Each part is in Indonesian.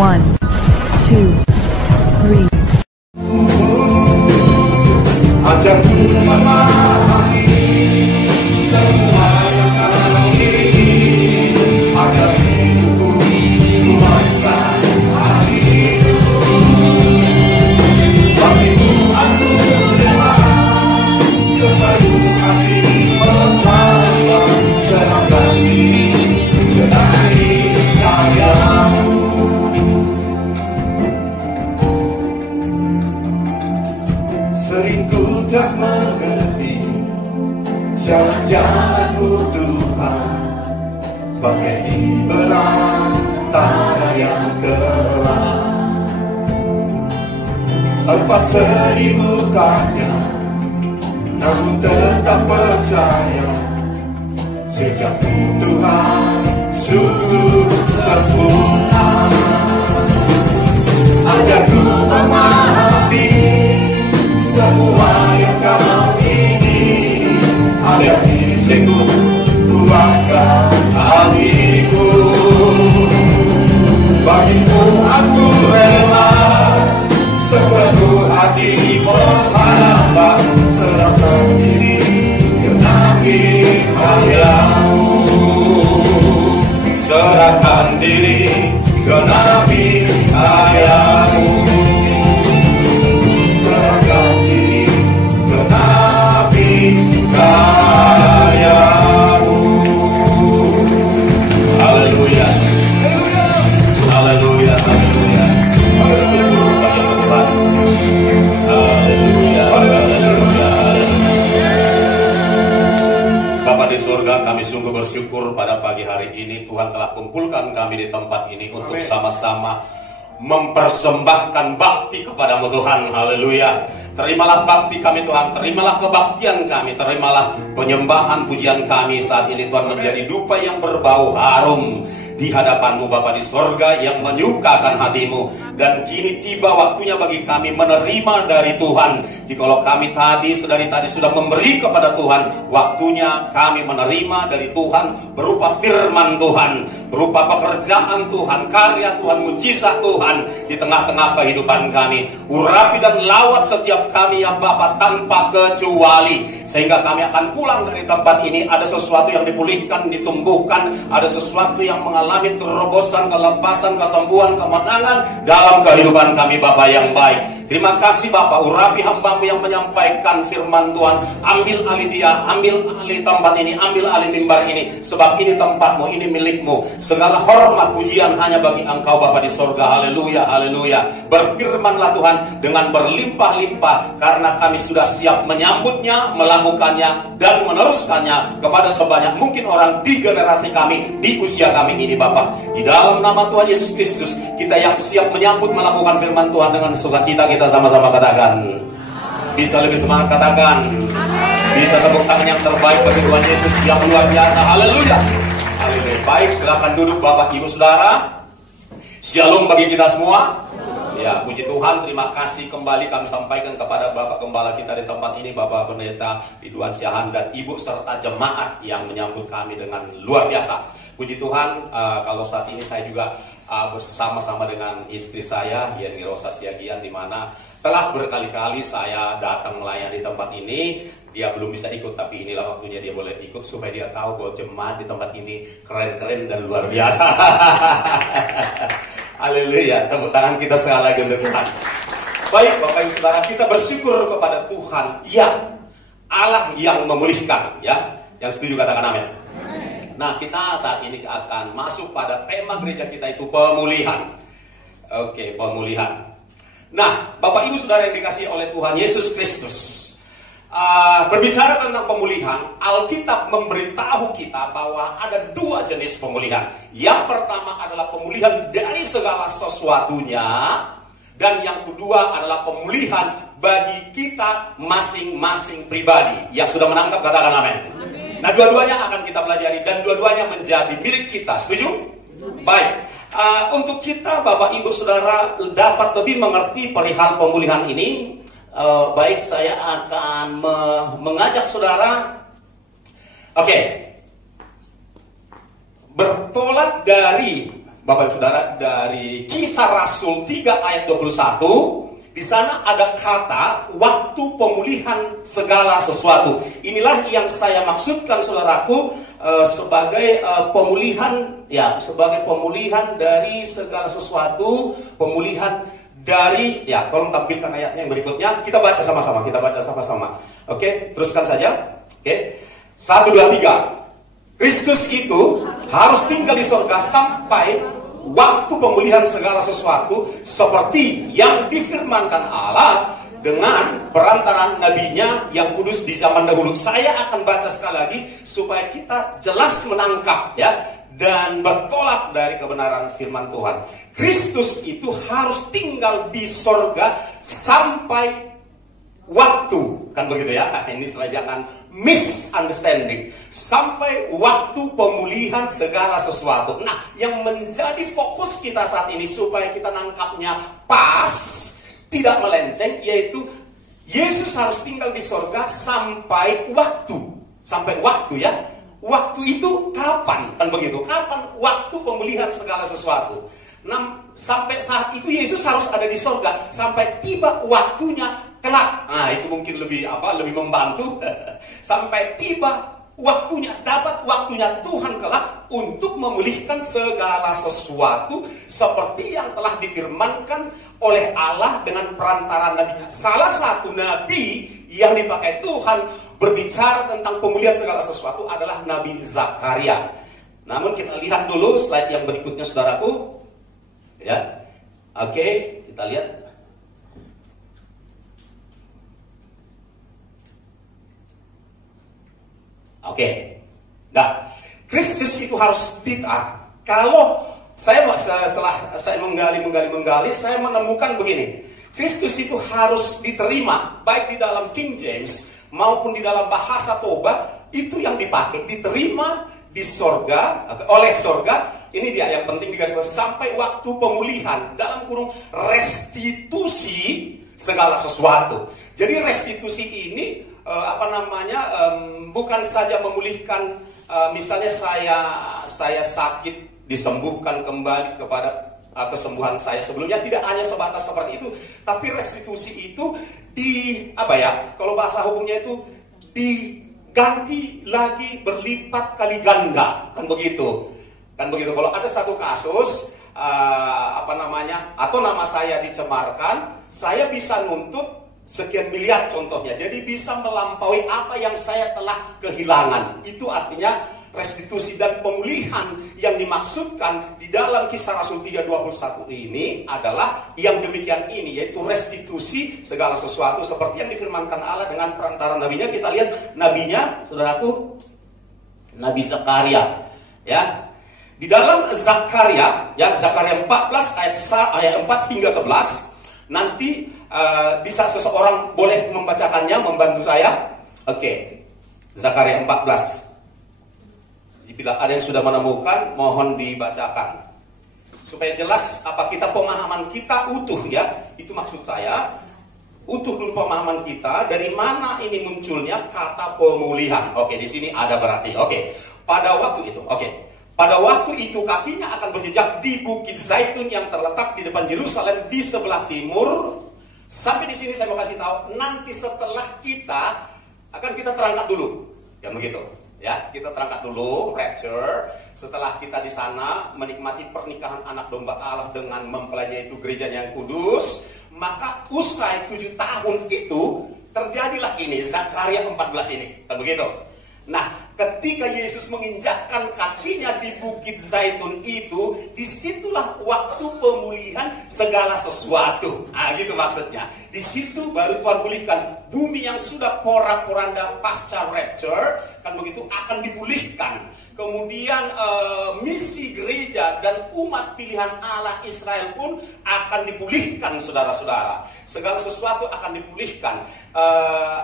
1, 2, 3. Ajarku memahami semua yang kau ingini, agar hidupku puaskan harimu. Bagimu aku rela sepenuh hati menghamba, serahkan diri dari karyamu. Sering ku tak mengerti jalan-jalanmu Tuhan, bagai di belantara yang gelap. Tanpa seribu tanya, namun tetap percaya, jejakmu Tuhan sungguh sempurna. Ajarku memahami semua yang kau ingini, agar hidupku puaskan hatiku. Bagimu aku rela sepenuh hati menghamba, serahkan diri genapi karyamu. Serahkan diri genapi karyamu. Serahkan diri genapi karyamu. Haleluya, haleluya, haleluya, haleluya, haleluya. Bapa di surga, kami sungguh bersyukur pada pagi hari ini Tuhan telah kumpulkan kami di tempat ini untuk sama-sama mempersembahkan bakti kepadamu Tuhan. Haleluya. Terimalah bakti kami Tuhan, terimalah kebaktian kami, terimalah penyembahan pujian kami saat ini Tuhan, menjadi dupa yang berbau harum di hadapanmu Bapa di sorga yang menyukakan hatimu. Dan kini tiba waktunya bagi kami menerima dari Tuhan. Jikalau kami dari tadi sudah memberi kepada Tuhan, waktunya kami menerima dari Tuhan berupa firman Tuhan, berupa pekerjaan Tuhan, karya Tuhan, mujizat Tuhan di tengah-tengah kehidupan kami. Urapi dan lawat setiap kami ya Bapa tanpa kecuali, sehingga kami akan pulang dari tempat ini ada sesuatu yang dipulihkan, ditumbuhkan, ada sesuatu yang mengalami terobosan, kelepasan, kesembuhan, kemenangan dalam kehidupan kami Bapa yang baik. Terima kasih Bapa, urapi hambamu yang menyampaikan firman Tuhan. Ambil alih dia, ambil alih tempat ini, ambil alih mimbar ini, sebab ini tempatmu, ini milikmu. Segala hormat pujian hanya bagi Engkau Bapa di sorga. Haleluya, haleluya. Berfirmanlah Tuhan dengan berlimpah-limpah, karena kami sudah siap menyambutnya, melakukannya, dan meneruskannya kepada sebanyak mungkin orang di generasi kami, di usia kami ini Bapa. Di dalam nama Tuhan Yesus Kristus, kita yang siap menyambut, melakukan firman Tuhan dengan sukacita, kita sama-sama katakan. Bisa lebih semangat katakan. Bisa tepuk tangan yang terbaik bagi Tuhan Yesus yang luar biasa. Haleluya, haleluya. Baik, silakan duduk Bapak Ibu Saudara. Shalom bagi kita semua. Ya, puji Tuhan, terima kasih kembali kami sampaikan kepada Bapak Gembala kita di tempat ini, Bapak Pendeta Ridwan Siahan, dan Ibu serta jemaat yang menyambut kami dengan luar biasa. Puji Tuhan, kalau saat ini saya juga bersama-sama dengan istri saya, Yeni Rosa Siagian, di mana telah berkali-kali saya datang melayani di tempat ini. Dia belum bisa ikut, tapi inilah waktunya dia boleh ikut supaya dia tahu bahwa jemaat di tempat ini keren-keren dan luar biasa. Haleluya, tepuk tangan kita sekali lagi untuk Tuhan. Baik Bapak Ibu Saudara, kita bersyukur kepada Tuhan yang Allah yang memulihkan, ya. Yang setuju katakan amin. Nah, kita saat ini akan masuk pada tema gereja kita, itu pemulihan. Oke, pemulihan. Nah, Bapak Ibu Saudara yang dikasihi oleh Tuhan Yesus Kristus, berbicara tentang pemulihan, Alkitab memberitahu kita bahwa ada dua jenis pemulihan. Yang pertama adalah pemulihan dari segala sesuatunya, dan yang kedua adalah pemulihan bagi kita masing-masing pribadi. Yang sudah menangkap katakan amin. Nah, dua-duanya akan kita pelajari dan dua-duanya menjadi milik kita. Setuju? Baik. Untuk kita Bapak Ibu Saudara dapat lebih mengerti perihal pemulihan ini, baik saya akan mengajak saudara, bertolak dari Bapak Saudara, dari Kisah Rasul 3 ayat 21, di sana ada kata waktu pemulihan segala sesuatu. Inilah yang saya maksudkan saudaraku, sebagai pemulihan, ya, sebagai pemulihan dari segala sesuatu, pemulihan dari, ya, tolong tampilkan ayatnya yang berikutnya. Kita baca sama-sama, Oke, teruskan saja. Oke, 1, 2, 3. Kristus itu harus tinggal di surga sampai waktu pemulihan segala sesuatu, seperti yang difirmankan Allah dengan perantaraan nabinya yang kudus di zaman dahulu. Saya akan baca sekali lagi supaya kita jelas menangkap, ya, dan bertolak dari kebenaran firman Tuhan. Kristus itu harus tinggal di surga sampai waktu, kan begitu ya? Ini supaya jangan misunderstanding, sampai waktu pemulihan segala sesuatu. Nah, yang menjadi fokus kita saat ini supaya kita nangkapnya pas, tidak melenceng, yaitu Yesus harus tinggal di surga sampai waktu. Sampai waktu, ya. Waktu itu kapan? Kan begitu. Kapan waktu pemulihan segala sesuatu? Nah, sampai saat itu Yesus harus ada di surga sampai tiba waktunya kelak. Nah, itu mungkin lebih membantu. Sampai tiba waktunya, dapat waktunya Tuhan kelak untuk memulihkan segala sesuatu seperti yang telah difirmankan oleh Allah dengan perantaraan nabi. Salah satu nabi yang dipakai Tuhan berbicara tentang pemulihan segala sesuatu adalah Nabi Zakaria. Namun kita lihat dulu slide yang berikutnya saudaraku. Ya. Oke, kita lihat. Oke. Nah, Kristus itu harus kalau setelah saya menggali, saya menemukan begini. Kristus itu harus diterima baik di dalam King James maupun di dalam bahasa Toba, itu yang dipakai, diterima di sorga, oleh sorga. Ini dia yang penting digarisbawahi, sampai waktu pemulihan, dalam kurung restitusi segala sesuatu. Jadi restitusi ini bukan saja memulihkan, misalnya saya sakit, disembuhkan kembali kepada kesembuhan saya sebelumnya, tidak hanya sebatas seperti itu, tapi restitusi itu kalau bahasa hukumnya itu diganti lagi berlipat kali ganda, kan begitu. Kalau ada satu kasus atau nama saya dicemarkan, saya bisa nuntut sekian miliar contohnya. Jadi bisa melampaui apa yang saya telah kehilangan. Itu artinya restitusi dan pemulihan yang dimaksudkan di dalam Kisah Rasul 3:21 ini adalah yang demikian ini, yaitu restitusi segala sesuatu seperti yang difirmankan Allah dengan perantara nabinya. Kita lihat nabinya, saudaraku, Nabi Zakaria, ya. Di dalam Zakaria, ya, Zakaria 14 ayat 4 hingga 11. Nanti bisa seseorang boleh membacakannya, membantu saya. Oke. Zakaria 14. Bila ada yang sudah menemukan, mohon dibacakan supaya jelas apa kita, pemahaman kita utuh, ya. Itu maksud saya, utuh dulu pemahaman kita dari mana ini munculnya kata pemulihan. Oke, di sini ada berarti. Oke. Pada waktu itu, pada waktu itu kakinya akan berjejak di Bukit Zaitun yang terletak di depan Yerusalem di sebelah timur. Sampai di sini saya mau kasih tahu, nanti setelah kita terangkat dulu, ya begitu. Ya, kita terangkat dulu, rapture. Setelah kita di sana menikmati pernikahan anak domba Allah dengan mempelainya itu gereja yang kudus, maka usai 7 tahun itu terjadilah ini Zakaria 14 ini, kan begitu. Nah, ketika Yesus menginjakkan kakinya di Bukit Zaitun itu, disitulah waktu pemulihan segala sesuatu. Nah, gitu maksudnya. Di situ baru Tuhan pulihkan bumi yang sudah porak-poranda pasca rapture, kan begitu, akan dipulihkan. Kemudian misi gereja dan umat pilihan Allah Israel pun akan dipulihkan, saudara-saudara. Segala sesuatu akan dipulihkan.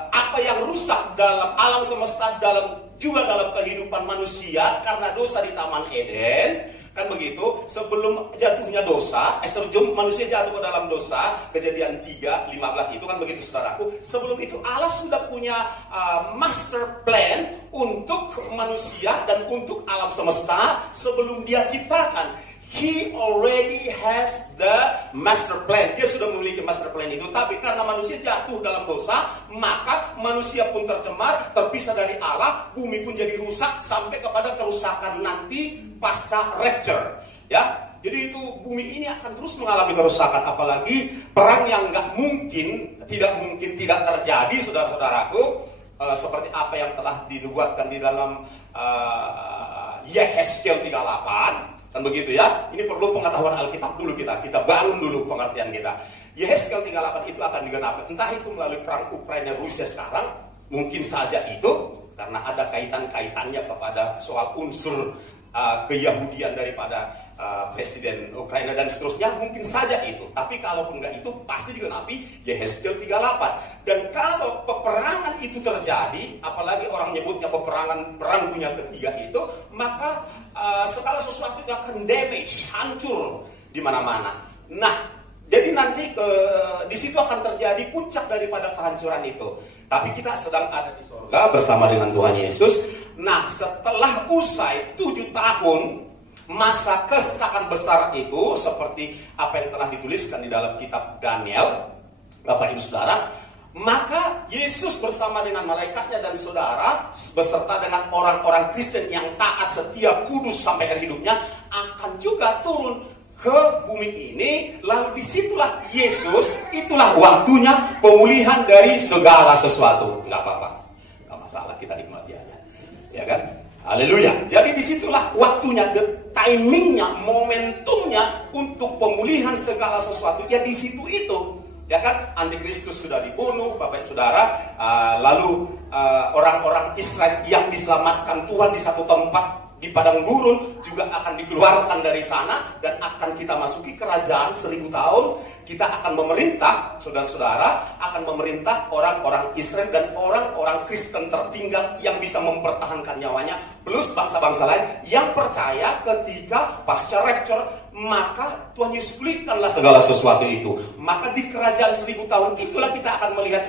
Apa yang rusak dalam alam semesta, juga dalam kehidupan manusia karena dosa di Taman Eden, kan begitu, sebelum jatuhnya dosa, sebelum manusia jatuh ke dalam dosa, Kejadian 3:15 itu, kan begitu saudaraku. Sebelum itu Allah sudah punya master plan untuk manusia dan untuk alam semesta sebelum dia ciptakan. He already has the master plan. Dia sudah memiliki master plan itu. Tapi karena manusia jatuh dalam dosa, maka manusia pun tercemar, terpisah dari Allah, bumi pun jadi rusak sampai kepada kerusakan nanti pasca rapture. Ya, jadi itu bumi ini akan terus mengalami kerusakan. Apalagi perang yang tidak mungkin tidak terjadi, saudara-saudaraku, seperti apa yang telah dinubuatkan di dalam Yehezkiel 38. Kan begitu ya. Ini perlu pengetahuan Alkitab dulu kita bangun dulu pengertian kita. Yehezkiel 38 itu akan digenapi. Entah itu melalui perang Ukraina Rusia sekarang, mungkin saja itu karena ada kaitan-kaitannya kepada soal unsur keyahudian daripada presiden Ukraina dan seterusnya, mungkin saja itu. Tapi kalaupun enggak itu pasti digenapi Yehezkiel 38. Dan kalau peperangan itu terjadi, apalagi orang nyebutnya perang dunia ketiga itu, maka segala sesuatu itu akan damage, hancur di mana-mana. Nah, jadi nanti di situ akan terjadi puncak daripada kehancuran itu. Tapi kita sedang ada di surga bersama dengan Tuhan Yesus. Nah, setelah usai 7 tahun masa kesesakan besar itu, seperti apa yang telah dituliskan di dalam kitab Daniel, Bapak Ibu Saudara, maka Yesus bersama dengan malaikatnya dan saudara beserta dengan orang-orang Kristen yang taat, setia, kudus sampaikan hidupnya akan juga turun ke bumi ini. Lalu disitulah Yesus, itulah waktunya pemulihan dari segala sesuatu. Nggak apa-apa, nggak masalah, kita nikmati aja, ya kan? Haleluya. Jadi disitulah waktunya, the timingnya, momentumnya untuk pemulihan segala sesuatu. Ya di situ itu, ya kan? Antikristus sudah dibunuh, Bapak Ibu Saudara. Lalu orang-orang Israel yang diselamatkan Tuhan di satu tempat di padang gurun juga akan dikeluarkan dari sana dan akan kita masuki kerajaan 1000 tahun. Kita akan memerintah, saudara-saudara, akan memerintah orang-orang Israel dan orang-orang Kristen tertinggal yang bisa mempertahankan nyawanya, plus bangsa-bangsa lain yang percaya ketika pasca rapture, maka Tuhan Yesus pulihkanlah segala sesuatu itu. Maka di kerajaan 1000 tahun itulah kita akan melihat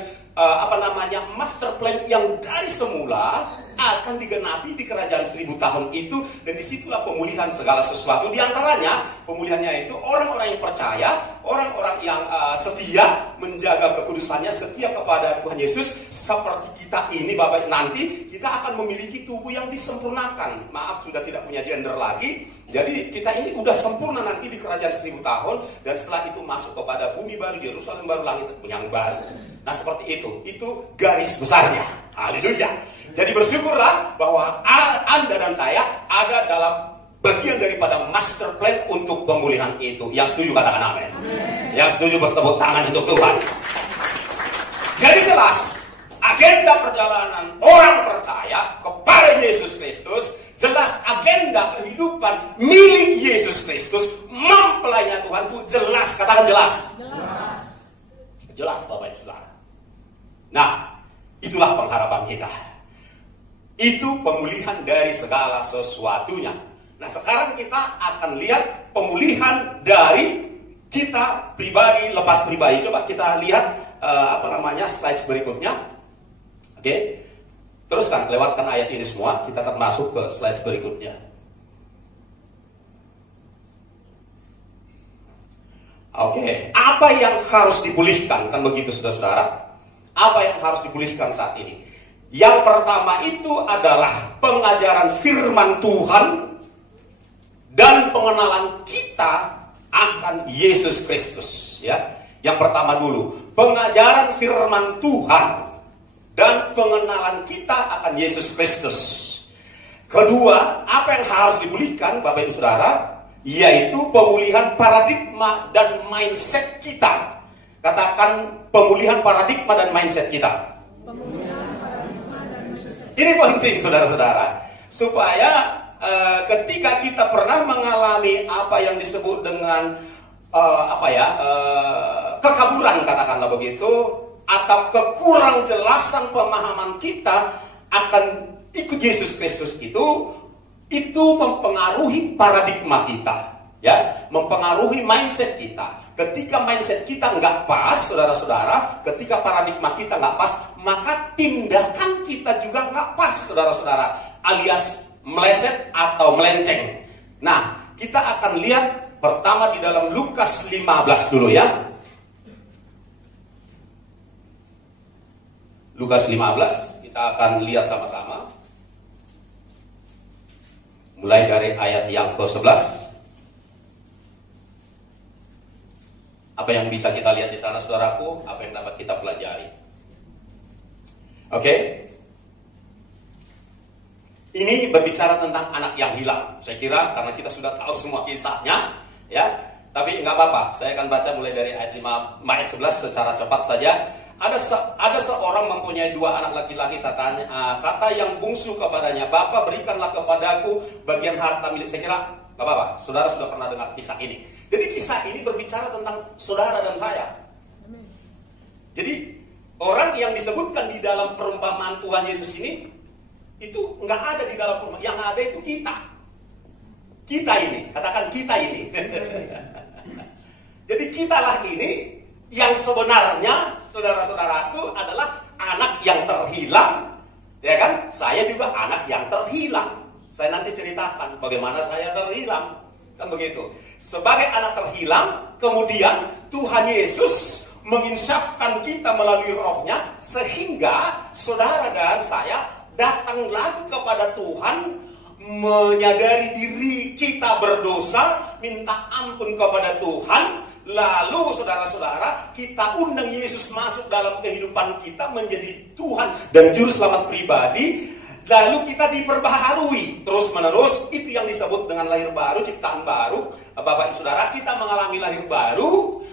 master plan yang dari semula akan digenapi di kerajaan 1000 tahun itu. Dan disitulah pemulihan segala sesuatu. Di antaranya pemulihannya itu orang-orang yang percaya, orang-orang yang setia menjaga kekudusannya, setia kepada Tuhan Yesus. Seperti kita ini Bapak, nanti kita akan memiliki tubuh yang disempurnakan. Maaf, sudah tidak punya gender lagi. Jadi kita ini udah sempurna nanti di kerajaan 1000 tahun. Dan setelah itu masuk kepada bumi baru, Yerusalem baru, langit yang baru. Nah seperti itu garis besarnya. Haleluya. Jadi bersyukurlah bahwa Anda dan saya ada dalam bagian daripada master plan untuk pemulihan itu. Yang setuju katakan amin. Yang setuju bertepuk tangan untuk Tuhan. Jadi jelas agenda perjalanan orang percaya kepada Yesus Kristus, jelas agenda kehidupan milik Yesus Kristus, mempelainya Tuhan itu jelas. Katakan jelas. Jelas Bapak Ibu Saudara. Nah, itulah pengharapan kita. Itu pemulihan dari segala sesuatunya. Nah, sekarang kita akan lihat pemulihan dari kita pribadi, lepas pribadi. Coba kita lihat slides berikutnya. Oke. Teruskan, lewatkan ayat ini semua. Kita akan masuk ke slides berikutnya. Oke. Apa yang harus dipulihkan? Kan begitu, saudara-saudara. Apa yang harus dipulihkan saat ini? Yang pertama itu adalah pengajaran firman Tuhan dan pengenalan kita akan Yesus Kristus, ya. Yang pertama dulu, pengajaran firman Tuhan dan pengenalan kita akan Yesus Kristus. Kedua, apa yang harus dipulihkan Bapak Ibu Saudara? Yaitu pemulihan paradigma dan mindset kita. Katakan pemulihan paradigma dan mindset kita. Ini penting saudara-saudara, supaya ketika kita pernah mengalami apa yang disebut dengan kekaburan, katakanlah begitu, atau kekurang jelasan pemahaman kita akan ikut Yesus Kristus itu mempengaruhi paradigma kita, ya, mempengaruhi mindset kita. Ketika mindset kita nggak pas, saudara-saudara, ketika paradigma kita nggak pas, maka tindakan kita juga nggak pas, saudara-saudara, alias meleset atau melenceng. Nah, kita akan lihat pertama di dalam Lukas 15 dulu ya. Lukas 15, kita akan lihat sama-sama. Mulai dari ayat yang ke-11. Apa yang bisa kita lihat di sana, saudaraku? Apa yang dapat kita pelajari? Oke? Ini berbicara tentang anak yang hilang. Saya kira karena kita sudah tahu semua kisahnya, ya. Tapi nggak apa-apa. Saya akan baca mulai dari ayat 5, ayat 11 secara cepat saja. Ada seorang mempunyai 2 anak laki-laki, kata yang bungsu kepadanya, "Bapa, berikanlah kepadaku bagian harta milik." Saya kira nggak apa-apa, saudara sudah pernah dengar kisah ini. Jadi kisah ini berbicara tentang saudara dan saya. Jadi orang yang disebutkan di dalam perumpamaan Tuhan Yesus ini itu nggak ada di dalam perumpamaan. Yang ada itu kita. Kita ini, katakan kita ini. Jadi kitalah ini yang sebenarnya, saudara-saudaraku, adalah anak yang terhilang, ya kan? Saya juga anak yang terhilang. Saya nanti ceritakan bagaimana saya terhilang, kan begitu. Sebagai anak terhilang, kemudian Tuhan Yesus menginsafkan kita melalui rohnya, sehingga saudara dan saya datang lagi kepada Tuhan, menyadari diri kita berdosa, minta ampun kepada Tuhan. Lalu saudara-saudara, kita undang Yesus masuk dalam kehidupan kita menjadi Tuhan dan juru selamat pribadi. Lalu kita diperbaharui terus menerus. Itu yang disebut dengan lahir baru, ciptaan baru. Bapak Ibu Saudara, kita mengalami lahir baru.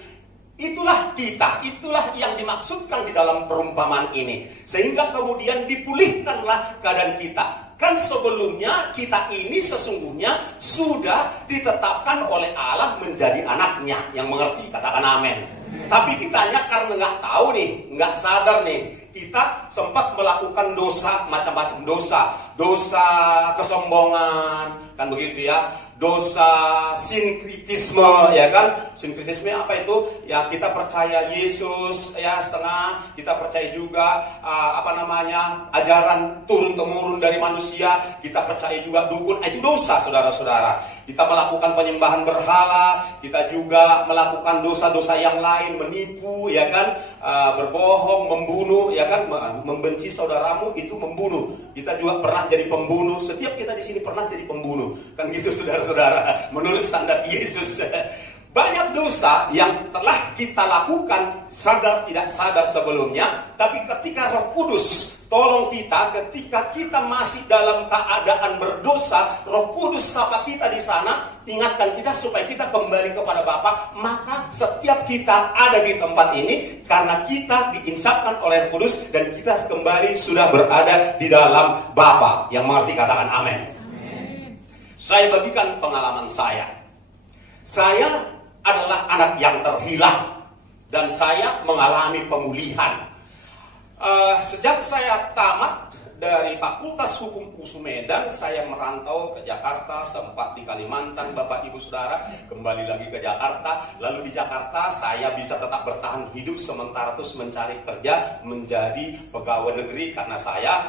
Itulah kita, itulah yang dimaksudkan di dalam perumpamaan ini. Sehingga kemudian dipulihkanlah keadaan kita. Kan sebelumnya kita ini sesungguhnya sudah ditetapkan oleh Allah menjadi anaknya. Yang mengerti, katakan amin. Tapi kitanya karena nggak tahu nih, nggak sadar nih, kita sempat melakukan dosa, macam-macam dosa. Dosa kesombongan, kan begitu ya. Dosa sinkritisme, ya kan? Sinkritisme apa itu? Ya kita percaya Yesus ya setengah, kita percaya juga ajaran turun temurun dari manusia, kita percaya juga dukun. Itu dosa, saudara-saudara. Kita melakukan penyembahan berhala, kita juga melakukan dosa-dosa yang lain, menipu, ya kan? Berbohong, membunuh, ya kan? Membenci saudaramu itu membunuh. Kita juga pernah jadi pembunuh. Setiap kita di sini pernah jadi pembunuh, kan gitu, saudara-saudara, menurut standar Yesus. Banyak dosa yang telah kita lakukan sadar tidak sadar sebelumnya, tapi ketika Roh Kudus tolong kita, ketika kita masih dalam keadaan berdosa, Roh Kudus sapa kita di sana, ingatkan kita supaya kita kembali kepada Bapa. Maka setiap kita ada di tempat ini karena kita diinsafkan oleh Roh Kudus dan kita kembali sudah berada di dalam Bapa. Yang mengerti katakan amin. Saya bagikan pengalaman saya. Saya adalah anak yang terhilang dan saya mengalami pemulihan. Sejak saya tamat dari Fakultas Hukum USU Medan, saya merantau ke Jakarta, sempat di Kalimantan, Bapak Ibu Saudara, kembali lagi ke Jakarta. Lalu di Jakarta saya bisa tetap bertahan hidup sementara terus mencari kerja menjadi pegawai negeri karena saya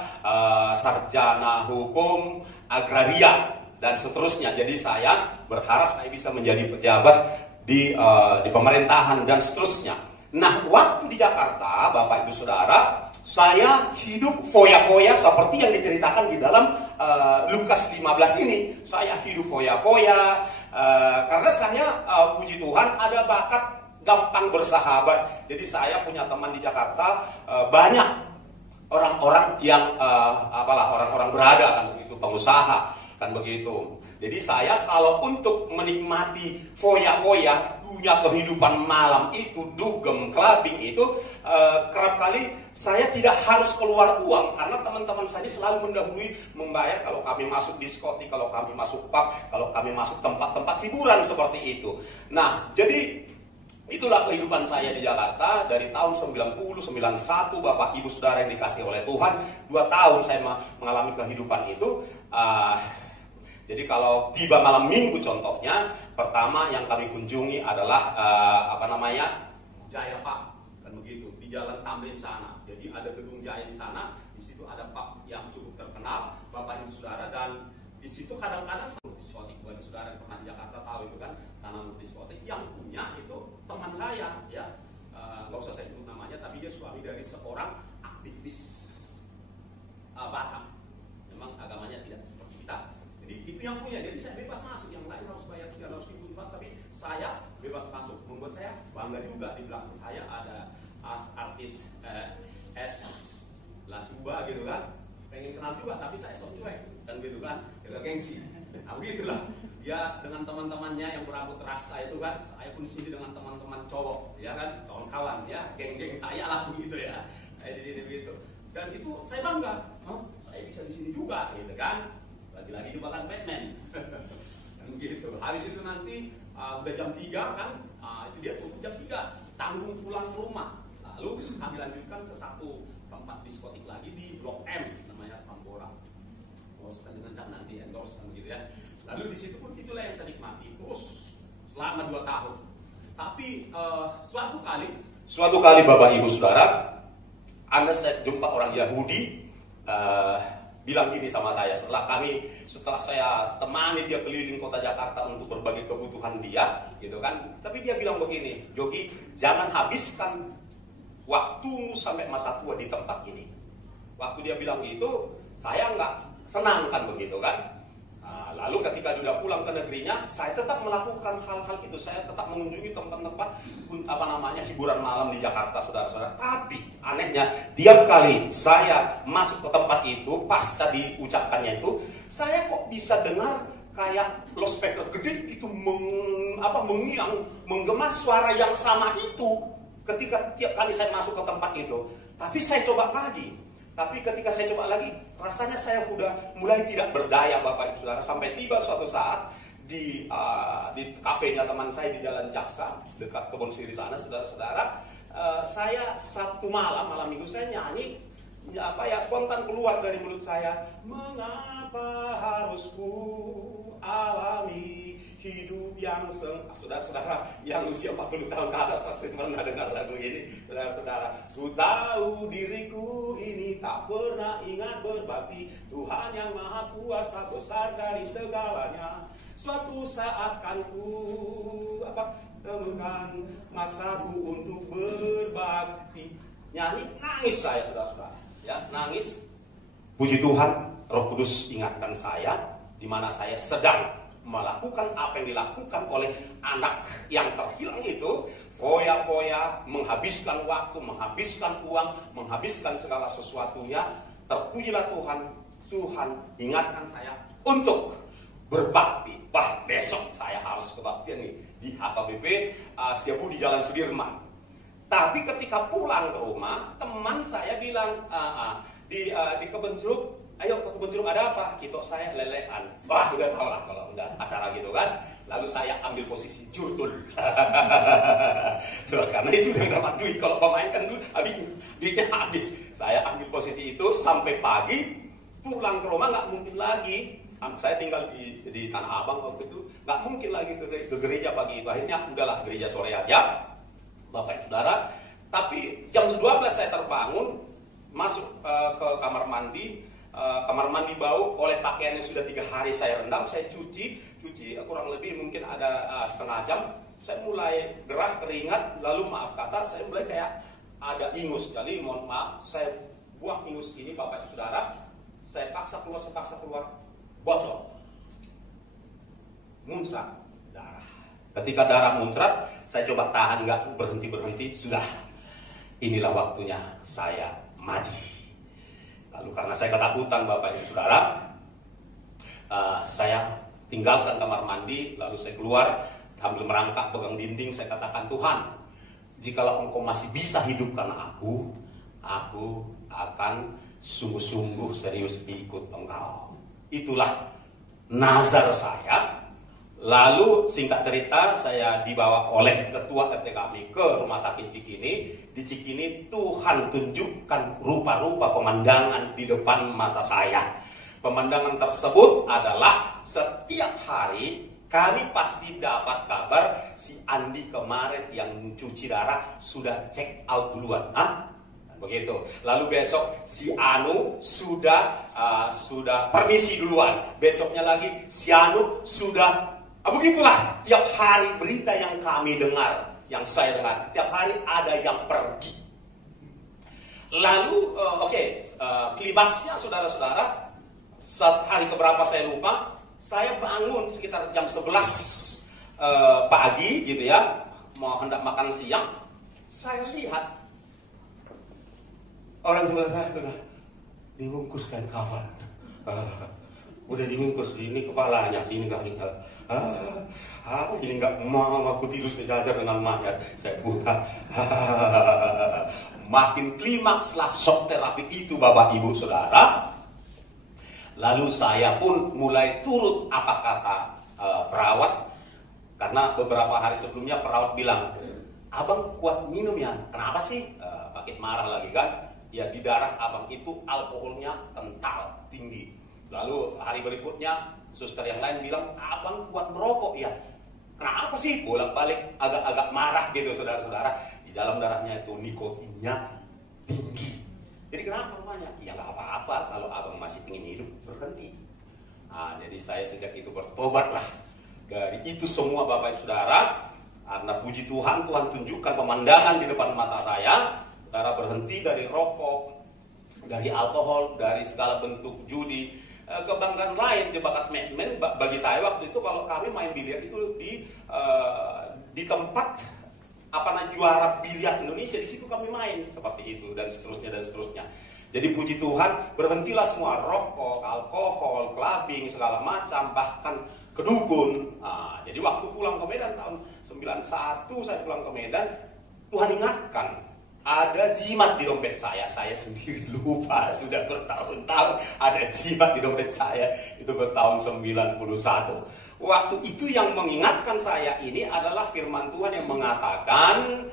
sarjana hukum agraria dan seterusnya. Jadi saya berharap saya bisa menjadi pejabat di pemerintahan dan seterusnya. Nah, waktu di Jakarta, Bapak Ibu Saudara, saya hidup foya-foya seperti yang diceritakan di dalam Lukas 15 ini. Saya hidup foya-foya karena saya puji Tuhan ada bakat gampang bersahabat. Jadi saya punya teman di Jakarta banyak orang-orang yang orang-orang berada, kan begitu, pengusaha, kan begitu. Jadi saya kalau untuk menikmati foya-foya, dunia kehidupan malam itu, dugem, clubbing itu, kerap kali saya tidak harus keluar uang karena teman-teman saya selalu mendahului membayar kalau kami masuk diskotik, kalau kami masuk pub, kalau kami masuk tempat-tempat hiburan seperti itu. Nah, jadi itulah kehidupan saya di Jakarta dari tahun 90-91, Bapak Ibu Saudara yang dikasih oleh Tuhan. 2 tahun saya mengalami kehidupan itu. Jadi kalau tiba malam minggu contohnya, pertama yang kami kunjungi adalah Jaya Pub, kan begitu, di Jalan Tamrin sana. Jadi ada gedung Jaya di sana, di situ ada pub yang cukup terkenal, Bapak Ibu Saudara, dan di situ kadang-kadang diskotik, buat saudara yang pernah di Jakarta tahu itu kan, tanah diskotik yang punya itu teman saya, ya, nggak usah saya sebut namanya, tapi dia suami dari seorang aktivis Batam. Memang agamanya tidak seperti kita. Jadi itu yang punya, jadi saya bebas masuk, yang lain harus bayar 300.000 tapi saya bebas masuk. Membuat saya bangga juga, di belakang saya ada artis S Lacuba gitu kan, pengen kenal juga tapi saya sok cuek kan gitu kan, jaga gengsi. Nah begitulah dia dengan teman-temannya yang berambut rasta itu kan, saya pun sini dengan teman-teman cowok, ya kan, kawan-kawan ya, geng-geng saya lah begitu ya, jadi begitu. Dan itu saya bangga, saya bisa di sini juga gitu kan, lagi-lagi jebakan Batman. Dan gitu. Habis itu nanti udah jam 3 kan, itu dia tutup jam 3, tanggung pulang ke rumah. Lalu kami lanjutkan ke satu tempat diskotik lagi di Blok M, namanya Tambora. Dengan cara nanti endorse kan gitu ya. Lalu di situ pun itulah yang saya nikmati terus selama 2 tahun. Tapi suatu kali Bapak Ibu Saudara, saya jumpa orang Yahudi bilang gini sama saya, setelah saya temani dia keliling kota Jakarta untuk berbagai kebutuhan dia, gitu kan. Tapi dia bilang begini, Jogi, jangan habiskan waktumu sampai masa tua di tempat ini. Waktu dia bilang gitu, saya nggak senang kan begitu kan. Lalu ketika dia udah pulang ke negerinya, saya tetap melakukan hal-hal itu. Saya tetap mengunjungi tempat-tempat hiburan malam di Jakarta, saudara-saudara. Tapi anehnya, tiap kali saya masuk ke tempat itu, pasca diucapkannya itu, saya kok bisa dengar kayak loudspeaker gede itu mengiang, menggema suara yang sama itu ketika tiap kali saya masuk ke tempat itu. Tapi saya coba lagi. Tapi ketika saya coba lagi, rasanya saya udah mulai tidak berdaya, Bapak Ibu Saudara. Sampai tiba suatu saat di kafenya teman saya di Jalan Jaksa, dekat Kebon Siri sana, saudara-saudara. Saya satu malam minggu saya nyanyi, spontan keluar dari mulut saya, mengapa harus ku alami hidup yang saudara-saudara yang usia 40 tahun ke atas pasti pernah dengar lagu ini, saudara-saudara. Ku tahu diriku ini tak pernah ingat berbakti, Tuhan yang maha kuasa besar dari segalanya. Suatu saat kan ku temukan masaku untuk berbakti. Nyanyi, nangis saya, saudara-saudara, ya, nangis. Puji Tuhan, Roh Kudus ingatkan saya di mana saya sedang melakukan apa yang dilakukan oleh anak yang terhilang itu, foya-foya, menghabiskan waktu, menghabiskan uang, menghabiskan segala sesuatunya. Terpujilah Tuhan, Tuhan ingatkan saya untuk berbakti. Wah, besok saya harus berbakti nih di HKBP Setiabudi Jalan Sudirman. Tapi ketika pulang ke rumah, teman saya bilang di Kebun Jeruk, ayo ke Kebun Jeruk ada apa? Itu saya lelehan. Wah, udah tau lah kalau udah acara gitu kan. Lalu saya ambil posisi jurtul. Karena itu udah dapat duit. Kalau pemain kan duitnya habis. Saya ambil posisi itu sampai pagi. Pulang ke rumah nggak mungkin lagi. Saya tinggal di Tanah Abang waktu itu. Nggak mungkin lagi ke gereja pagi itu. Akhirnya udahlah gereja sore aja, Bapak Ibu Saudara. Tapi jam 12 saya terbangun, masuk ke kamar mandi. Kamar mandi bau oleh pakaian yang sudah 3 hari saya rendam. Saya cuci kurang lebih mungkin ada setengah jam. Saya mulai gerah, keringat, lalu maaf kata saya mulai kayak ada ingus. Jadi mohon maaf, saya buang ingus ini, Bapak Ibu Saudara. Saya paksa keluar, bocor, muncrat darah. Ketika darah muncrat, saya coba tahan, nggak berhenti, sudah. Inilah waktunya saya mati. Lalu karena saya ketakutan, Bapak Ibu Saudara, saya tinggalkan kamar mandi, lalu saya keluar sambil merangkak pegang dinding. Saya katakan, Tuhan, jikalau Engkau masih bisa hidupkan aku akan sungguh-sungguh serius ikut Engkau. Itulah nazar saya. Lalu singkat cerita, saya dibawa oleh ketua RT kami ke rumah sakit Cikini. Di Cikini Tuhan tunjukkan rupa-rupa pemandangan di depan mata saya. Pemandangan tersebut adalah setiap hari kami pasti dapat kabar si Andi kemarin yang cuci darah sudah check out duluan. begitu. Lalu besok si Anu sudah permisi duluan. Besoknya lagi si Anu sudah begitulah. Tiap hari berita yang kami dengar, yang saya dengar, tiap hari ada yang pergi. Lalu klimaksnya saudara-saudara, saat hari keberapa saya lupa, saya bangun sekitar jam 11 pagi gitu ya, mau hendak makan siang. Saya lihat orang sebelah saya sudah dibungkus kain kafan. Udah dibungkus, ini kepalanya, ini kaki. Ini nggak mau aku tidur sejajar dengan mayat. Saya buka. Makin klimaks lah shock terapi itu, Bapak Ibu Saudara. Lalu saya pun mulai turut apa kata perawat, karena beberapa hari sebelumnya perawat bilang, abang kuat minum ya. Kenapa sih? Makin marah lagi kan? Ya di darah abang itu alkoholnya kental, tinggi. Lalu hari berikutnya suster yang lain bilang, abang kuat merokok ya. Kenapa sih? Bolak-balik agak-agak marah gitu saudara-saudara. Di dalam darahnya itu nikotinnya tinggi. Jadi kenapa rumahnya? Ya nggak apa-apa kalau abang masih ingin hidup, berhenti. Nah, jadi saya sejak itu bertobat lah dari itu semua Bapak Ibu Saudara. Karena puji Tuhan, Tuhan tunjukkan pemandangan di depan mata saya. Saudara berhenti dari rokok, dari alkohol, dari segala bentuk judi. Kebanggaan lain, jebakan main bagi saya waktu itu kalau kami main biliar itu di tempat juara biliar Indonesia, di situ kami main seperti itu dan seterusnya dan seterusnya. Jadi puji Tuhan, berhentilah semua rokok, alkohol, clubbing segala macam, bahkan kedukun. Nah, jadi waktu pulang ke Medan tahun 91 saya pulang ke Medan, Tuhan ingatkan ada jimat di dompet saya sendiri lupa, sudah bertahun-tahun ada jimat di dompet saya, itu bertahun 91. Waktu itu yang mengingatkan saya ini adalah firman Tuhan yang mengatakan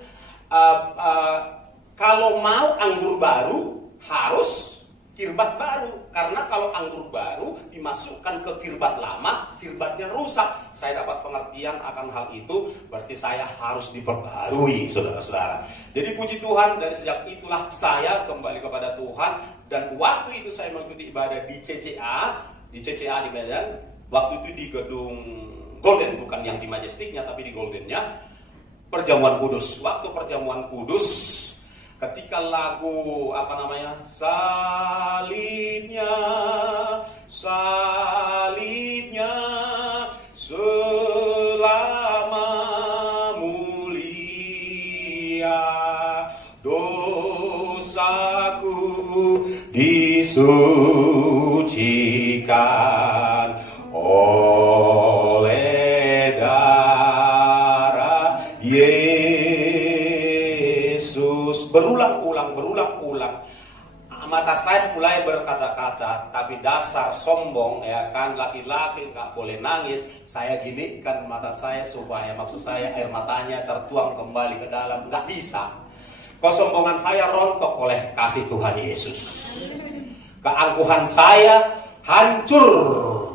kalau mau anggur baru harus kirbat baru, karena kalau anggur baru dimasukkan ke kirbat lama, kirbatnya rusak. Saya dapat pengertian akan hal itu, berarti saya harus diperbarui, saudara-saudara. Jadi puji Tuhan, dari sejak itulah saya kembali kepada Tuhan. Dan waktu itu saya mengikuti ibadah di CCA di Medan. Waktu itu di gedung Golden, bukan yang di Majestiknya, tapi di Goldennya, perjamuan kudus. Waktu perjamuan kudus, ketika lagu salibnya selama mulia, dosaku disucikan oleh darah Yesus. Berulang-ulang mata saya mulai berkaca-kaca, tapi dasar sombong ya kan, laki-laki nggak boleh nangis. Saya ginikan mata saya supaya maksud saya air matanya tertuang kembali ke dalam, nggak bisa. Kesombongan saya rontok oleh kasih Tuhan Yesus. Keangkuhan saya hancur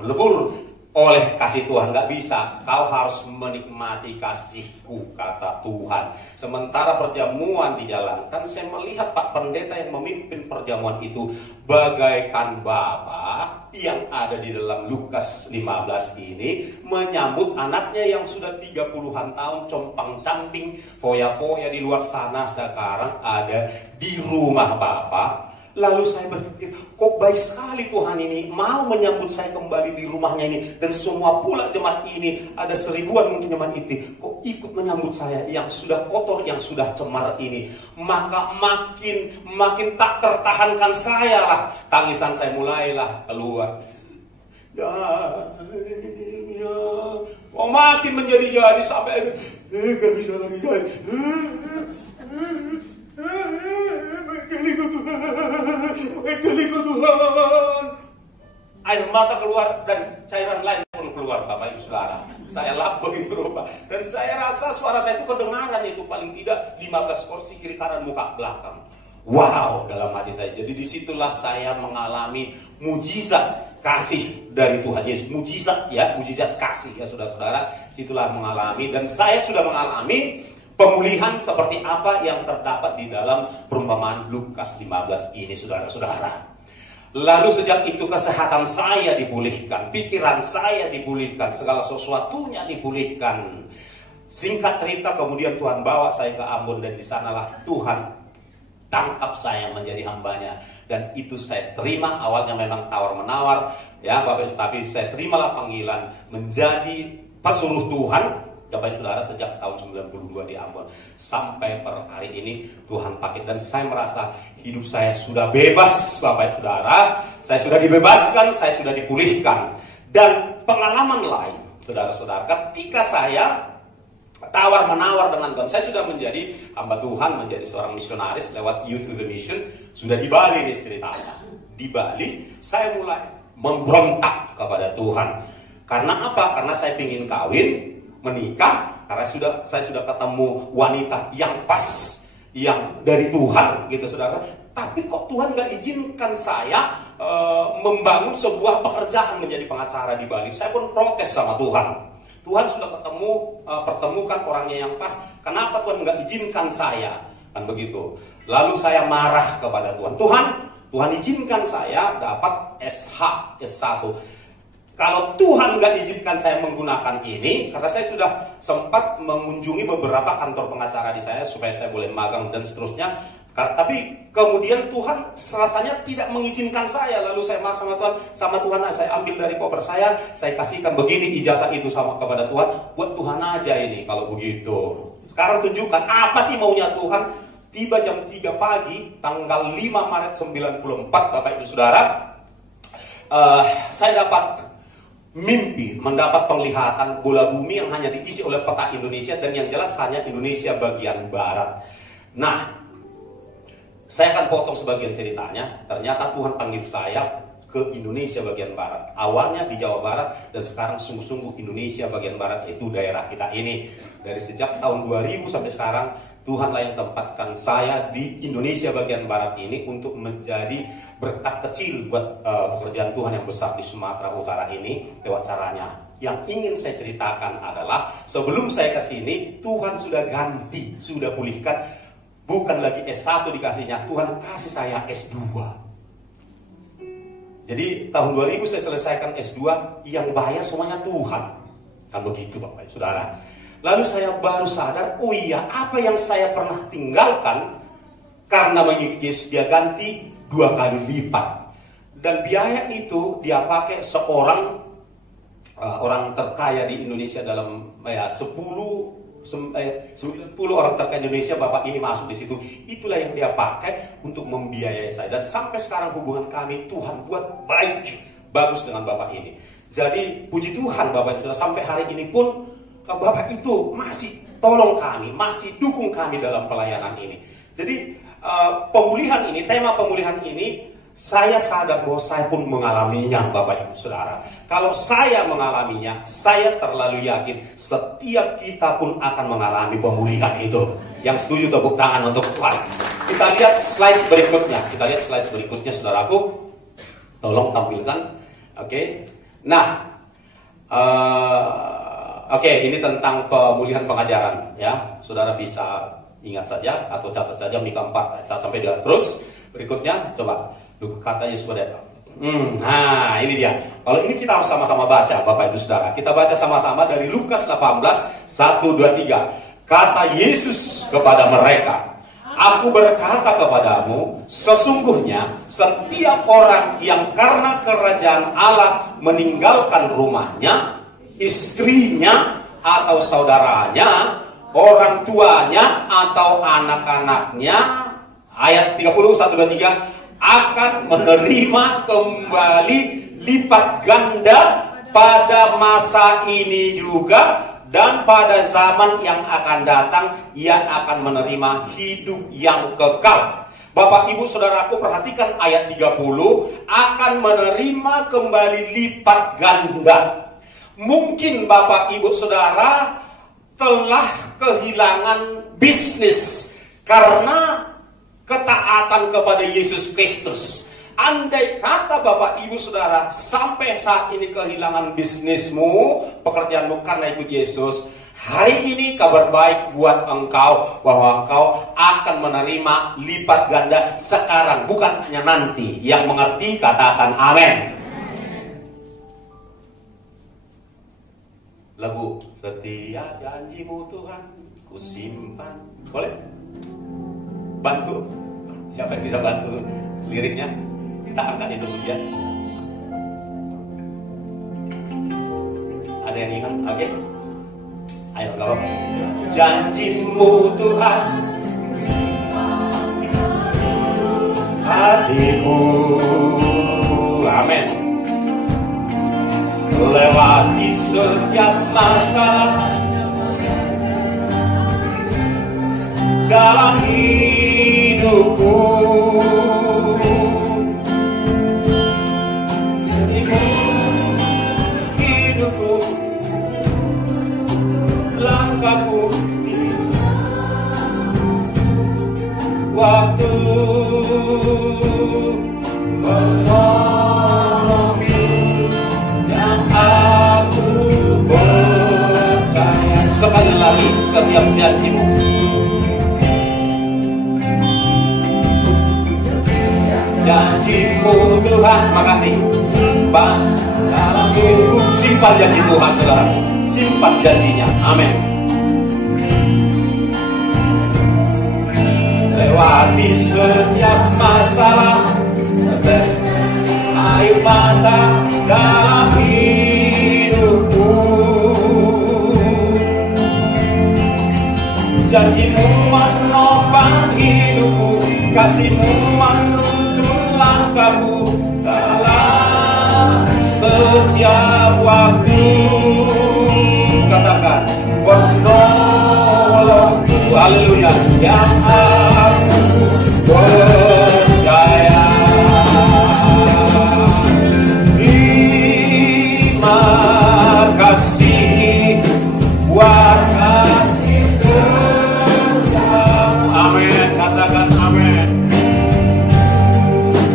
lebur oleh kasih Tuhan. Gak bisa, kau harus menikmati kasihku, kata Tuhan. Sementara perjamuan dijalankan, saya melihat Pak Pendeta yang memimpin perjamuan itu bagaikan Bapa yang ada di dalam Lukas 15 ini menyambut anaknya yang sudah 30-an tahun compang-camping, foya-foya di luar sana, sekarang ada di rumah Bapa. Lalu saya berpikir, kok baik sekali Tuhan ini mau menyambut saya kembali di rumahnya ini. Dan semua pula jemaat ini, ada 1000-an mungkin jemaat itu, kok ikut menyambut saya yang sudah kotor, yang sudah cemar ini. Maka makin tak tertahankan saya lah. Tangisan saya mulailah keluar. Kok makin menjadi-jadi sampai gak bisa lagi guys. Tuhan. Air mata keluar dan cairan lain pun keluar, Bapak Ibu Saudara. Saya lap begitu rupa. Dan saya rasa suara saya itu kedengaran itu paling tidak 15 kursi kiri kanan muka belakang. Wow, dalam hati saya. Jadi disitulah saya mengalami mujizat kasih dari Tuhan Yesus. Mujizat kasih ya saudara-saudara. Itulah mengalami, dan saya sudah mengalami Pemulihan seperti apa yang terdapat di dalam perumpamaan Lukas 15 ini, saudara-saudara. Lalu sejak itu kesehatan saya dipulihkan, pikiran saya dipulihkan, segala sesuatunya dipulihkan. Singkat cerita, kemudian Tuhan bawa saya ke Ambon, dan di sanalah Tuhan tangkap saya menjadi hambanya. Dan itu saya terima. Awalnya memang tawar-menawar, ya Bapak, tapi saya terimalah panggilan menjadi pesuruh Tuhan. Bapak Saudara, sejak tahun 92 di Ambon sampai per hari ini Tuhan pakai, dan saya merasa hidup saya sudah bebas, Bapak Saudara. Saya sudah dibebaskan, saya sudah dipulihkan. Dan pengalaman lain, saudara-saudara, ketika saya tawar-menawar dengan Tuhan, saya sudah menjadi hamba Tuhan, menjadi seorang misionaris lewat Youth with the Mission. Sudah di Bali nih ceritanya. Di Bali saya mulai memberontak kepada Tuhan. Karena apa? Karena saya ingin kawin, menikah, karena saya sudah ketemu wanita yang pas, yang dari Tuhan gitu, saudara. Tapi kok Tuhan gak izinkan saya membangun sebuah pekerjaan menjadi pengacara di Bali. Saya pun protes sama Tuhan. Tuhan sudah pertemukan orangnya yang pas, kenapa Tuhan gak izinkan saya? Kan begitu. Lalu saya marah kepada Tuhan. Tuhan izinkan saya dapat SH, S1. Kalau Tuhan nggak izinkan saya menggunakan ini, karena saya sudah sempat mengunjungi beberapa kantor pengacara di saya supaya saya boleh magang dan seterusnya. Tapi kemudian Tuhan rasanya tidak mengizinkan saya. Lalu saya marah sama Tuhan, saya ambil dari koper saya kasihkan begini ijazah itu kepada Tuhan. Buat Tuhan aja ini kalau begitu. Sekarang tunjukkan apa sih maunya Tuhan. Tiba jam 3 pagi, tanggal 5 Maret 94, Bapak Ibu Saudara, saya dapat mimpi, mendapat penglihatan bola bumi yang hanya diisi oleh peta Indonesia, dan yang jelas hanya Indonesia bagian barat. Nah, saya akan potong sebagian ceritanya. Ternyata Tuhan panggil saya ke Indonesia bagian barat. Awalnya di Jawa Barat, dan sekarang sungguh-sungguh Indonesia bagian barat, yaitu daerah kita ini. Dari sejak tahun 2000 sampai sekarang, Tuhanlah yang tempatkan saya di Indonesia bagian barat ini untuk menjadi berkat kecil buat pekerjaan Tuhan yang besar di Sumatera Utara ini lewat caranya. Yang ingin saya ceritakan adalah sebelum saya ke sini, Tuhan sudah ganti, sudah pulihkan. Bukan lagi S1 dikasihnya, Tuhan kasih saya S2. Jadi tahun 2000 saya selesaikan S2, yang bayar semuanya Tuhan. Kan begitu Bapak Saudara. Lalu saya baru sadar, oh iya, apa yang saya pernah tinggalkan karena mengikuti Yesus, dia ganti 2 kali lipat. Dan biaya itu dia pakai seorang orang terkaya di Indonesia dalam 90 orang terkaya di Indonesia, Bapak ini masuk di situ. Itulah yang dia pakai untuk membiayai saya. Dan sampai sekarang hubungan kami Tuhan buat baik, bagus dengan Bapak ini. Jadi puji Tuhan Bapak sudah sampai hari ini pun Bapak itu masih tolong kami, masih dukung kami dalam pelayanan ini. Jadi pemulihan ini, tema pemulihan ini, saya sadar bahwa saya pun mengalaminya Bapak Ibu Saudara. Kalau saya mengalaminya, saya terlalu yakin setiap kita pun akan mengalami pemulihan itu. Yang setuju tepuk tangan untuk Tuhan. Kita lihat slide berikutnya. Saudaraku. Tolong tampilkan. Oke. Nah, ini tentang pemulihan pengajaran ya. Saudara bisa ingat saja atau catat saja Mika 4 ayat 1 sampai 2. Terus berikutnya coba kata Yesus pada nah ini dia. Kalau ini kita harus sama-sama baca Bapak Ibu Saudara. Kita baca sama-sama dari Lukas 18 1 2 3. Kata Yesus kepada mereka, Aku berkata kepadamu, sesungguhnya setiap orang yang karena kerajaan Allah meninggalkan rumahnya, istrinya atau saudaranya, orang tuanya atau anak-anaknya, ayat 30 1 2 3, akan menerima kembali lipat ganda pada masa ini juga, dan pada zaman yang akan datang ia akan menerima hidup yang kekal. Bapak Ibu Saudaraku, perhatikan ayat 30, akan menerima kembali lipat ganda. Mungkin Bapak Ibu Saudara telah kehilangan bisnis karena ketaatan kepada Yesus Kristus. Andai kata Bapak Ibu Saudara sampai saat ini kehilangan bisnismu, pekerjaanmu karena ikut Yesus, Hari ini kabar baik buat engkau bahwa engkau akan menerima lipat ganda sekarang, bukan hanya nanti. Yang mengerti katakan amin. Lagu setia janjimu Tuhan ku simpan. Boleh? Bantu. Siapa yang bisa bantu liriknya? Kita angkat itu pujian. Ada yang ingat? Oke. Ayo, gak apa-apa. Janjimu Tuhan hatiku, amin. Lewati setiap masalah dalam hidupku. Langkahku waktu menolongmu yang aku percaya. Sekali lagi setiap janjimu, janjimu Tuhan, makasih. Bang, dalam hidup simpan janji Tuhan, saudara. Simpan janjinya, amin. Lewati setiap masalah, tetes air mata dalam hidupku. Janjimu menopang hidupku, kasihmu menuntun langkahku dalam setiap waktu. Katakan penolongku, haleluya, yang aku percaya. Terima kasih buat kasih setiamu, amin. Katakan amin.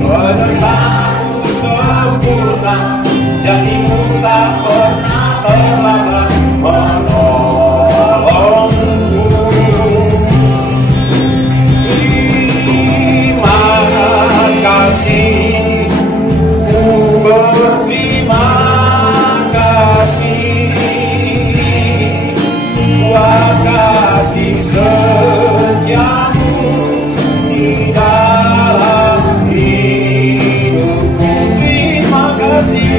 Penyertaanmu sempurna, janjimu tak pernah terlambat menolongku. Terima kasih, ku berterima kasih buat kasih setiamu di dalam hidupku. Terima kasih.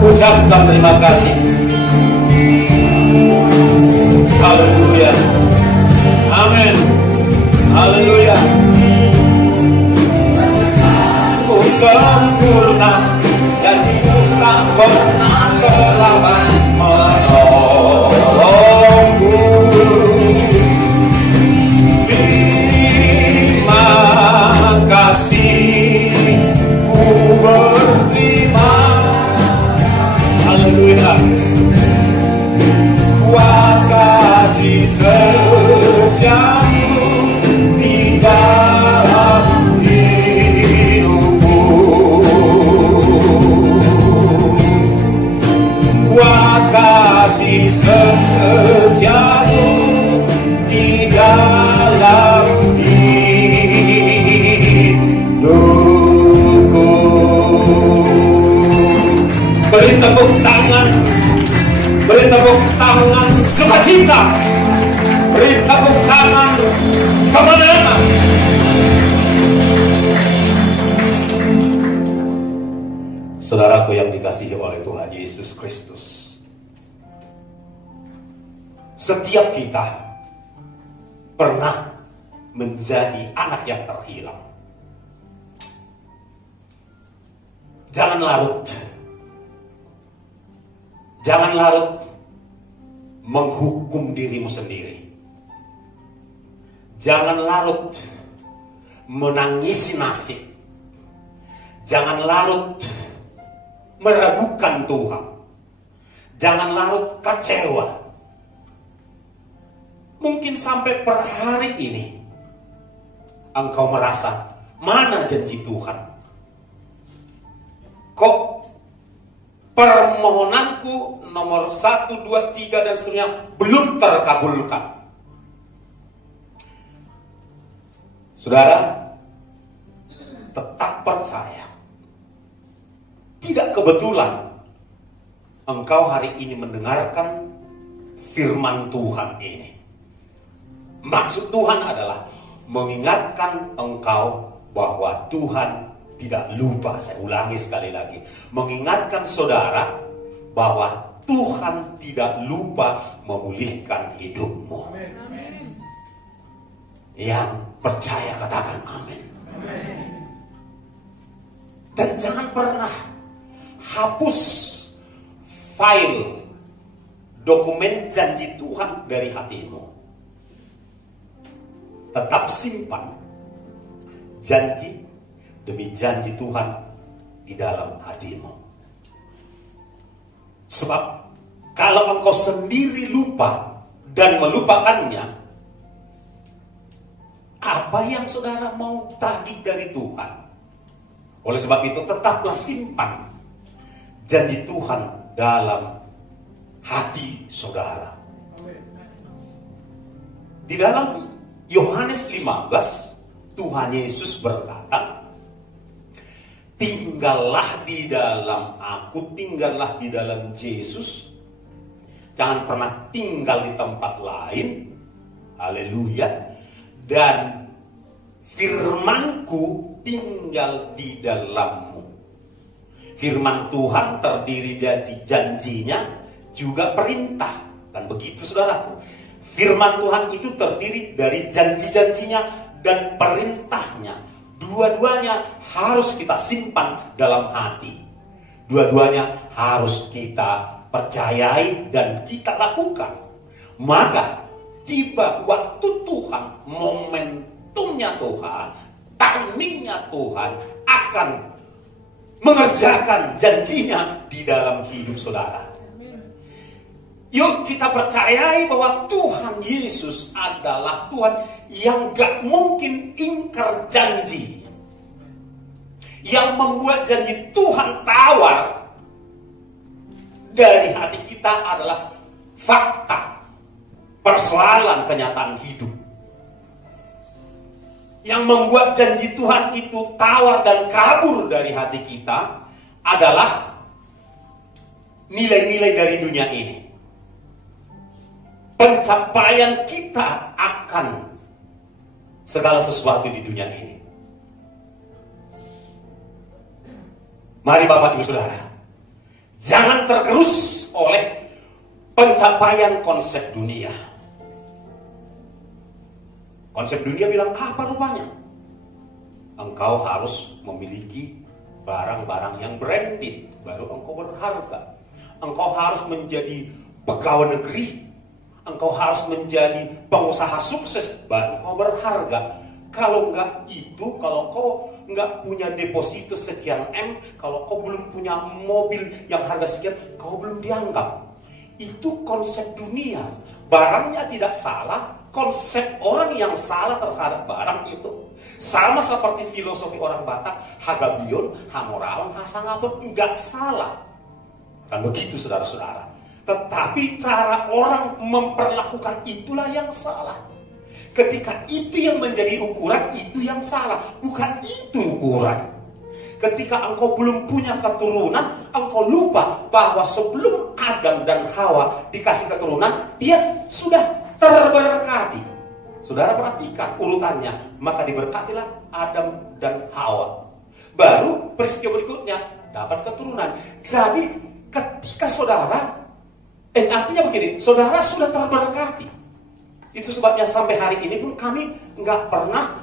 Ucapkan terima kasih. Haleluya. Amin. Haleluya. Ku sempurna dan tak pernah terlambat menolongku. Terima kasih, ku berterima. Haleluya. Buat kasih setiamu di dalam hidupku. Buat kasih setiamu di dalam hidupku. Beri tepuk tangan, beri tepuk tangan sukacita, beri tepuk tangan kemenangan. Saudaraku yang dikasihi oleh Tuhan Yesus Kristus, setiap kita pernah menjadi anak yang terhilang. Jangan larut, jangan larut menghukum dirimu sendiri. Jangan larut menangisi nasib. Jangan larut meragukan Tuhan. Jangan larut kecewa. Mungkin sampai per hari ini engkau merasa, mana janji Tuhan? Kok permohonanku nomor 1, 2, 3 dan seterusnya belum terkabulkan. Saudara, tetap percaya. Tidak kebetulan engkau hari ini mendengarkan firman Tuhan ini. Maksud Tuhan adalah mengingatkan engkau bahwa Tuhan tidak lupa. Saya ulangi sekali lagi, mengingatkan saudara bahwa Tuhan tidak lupa memulihkan hidupmu. Amin. Yang percaya katakan amin. Dan jangan pernah hapus file dokumen janji Tuhan dari hatimu. Tetap simpan janji demi janji Tuhan di dalam hatimu. Sebab kalau engkau sendiri lupa dan melupakannya, apa yang saudara mau tagih dari Tuhan? Oleh sebab itu tetaplah simpan janji Tuhan dalam hati saudara. Di dalam Yohanes 15, Tuhan Yesus berkata, tinggallah di dalam aku, tinggallah di dalam Yesus. Jangan pernah tinggal di tempat lain. Haleluya. Dan firmanku tinggal di dalammu. Firman Tuhan terdiri dari janjinya juga perintah. Kan begitu saudaraku. Firman Tuhan itu terdiri dari janji-janjinya dan perintahnya. Dua-duanya harus kita simpan dalam hati. Dua-duanya harus kita percayai dan kita lakukan. Maka tiba waktu Tuhan, momentumnya Tuhan, timingnya Tuhan akan mengerjakan janjinya di dalam hidup saudara. Yuk kita percayai bahwa Tuhan Yesus adalah Tuhan yang gak mungkin ingkar janji. Yang membuat janji Tuhan tawar dari hati kita adalah fakta, persoalan kenyataan hidup. Yang membuat janji Tuhan itu tawar dan kabur dari hati kita adalah nilai-nilai dari dunia ini. Pencapaian kita akan segala sesuatu di dunia ini. Mari Bapak Ibu Saudara, jangan tergerus oleh pencapaian konsep dunia. Konsep dunia bilang apa rupanya? Engkau harus memiliki barang-barang yang branded, baru engkau berharga. Engkau harus menjadi pegawai negeri. Engkau harus menjadi pengusaha sukses, baru kau berharga. Kalau enggak itu, kalau kau enggak punya deposito sekian M, kalau kau belum punya mobil yang harga sekian, kau belum dianggap. Itu konsep dunia. Barangnya tidak salah, konsep orang yang salah terhadap barang itu. Sama seperti filosofi orang Batak, hagabion, hamoraon, hasangapun, enggak salah. Kan begitu saudara-saudara. Tetapi cara orang memperlakukan itulah yang salah. Ketika itu yang menjadi ukuran, itu yang salah. Bukan itu ukuran. Ketika engkau belum punya keturunan, engkau lupa bahwa sebelum Adam dan Hawa dikasih keturunan, dia sudah terberkati. Saudara perhatikan urutannya. Maka diberkatilah Adam dan Hawa. Baru peristiwa berikutnya dapat keturunan. Jadi ketika saudara artinya begini, saudara sudah terberkati. Itu sebabnya sampai hari ini pun kami nggak pernah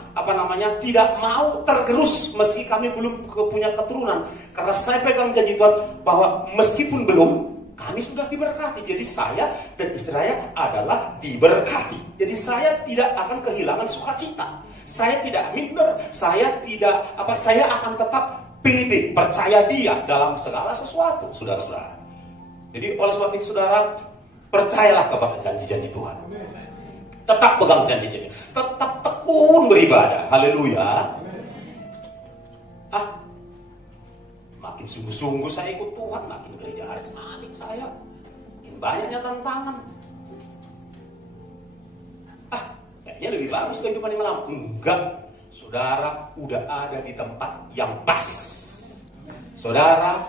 tidak mau tergerus meski kami belum punya keturunan. Karena saya pegang janji Tuhan bahwa meskipun belum, kami sudah diberkati. Jadi saya dan istri saya adalah diberkati. Jadi saya tidak akan kehilangan sukacita. Saya tidak minder. Saya akan tetap pede, percaya Dia dalam segala sesuatu, saudara-saudara. Jadi oleh sebab itu saudara, percayalah kepada janji-janji Tuhan. Tetap pegang janji-janji. Tetap tekun beribadah. Haleluya. Makin sungguh-sungguh saya ikut Tuhan, makin gereja karismatik saya, makin banyaknya tantangan. Kayaknya lebih bagus kehidupan yang lama. Enggak, saudara udah ada di tempat yang pas. Saudara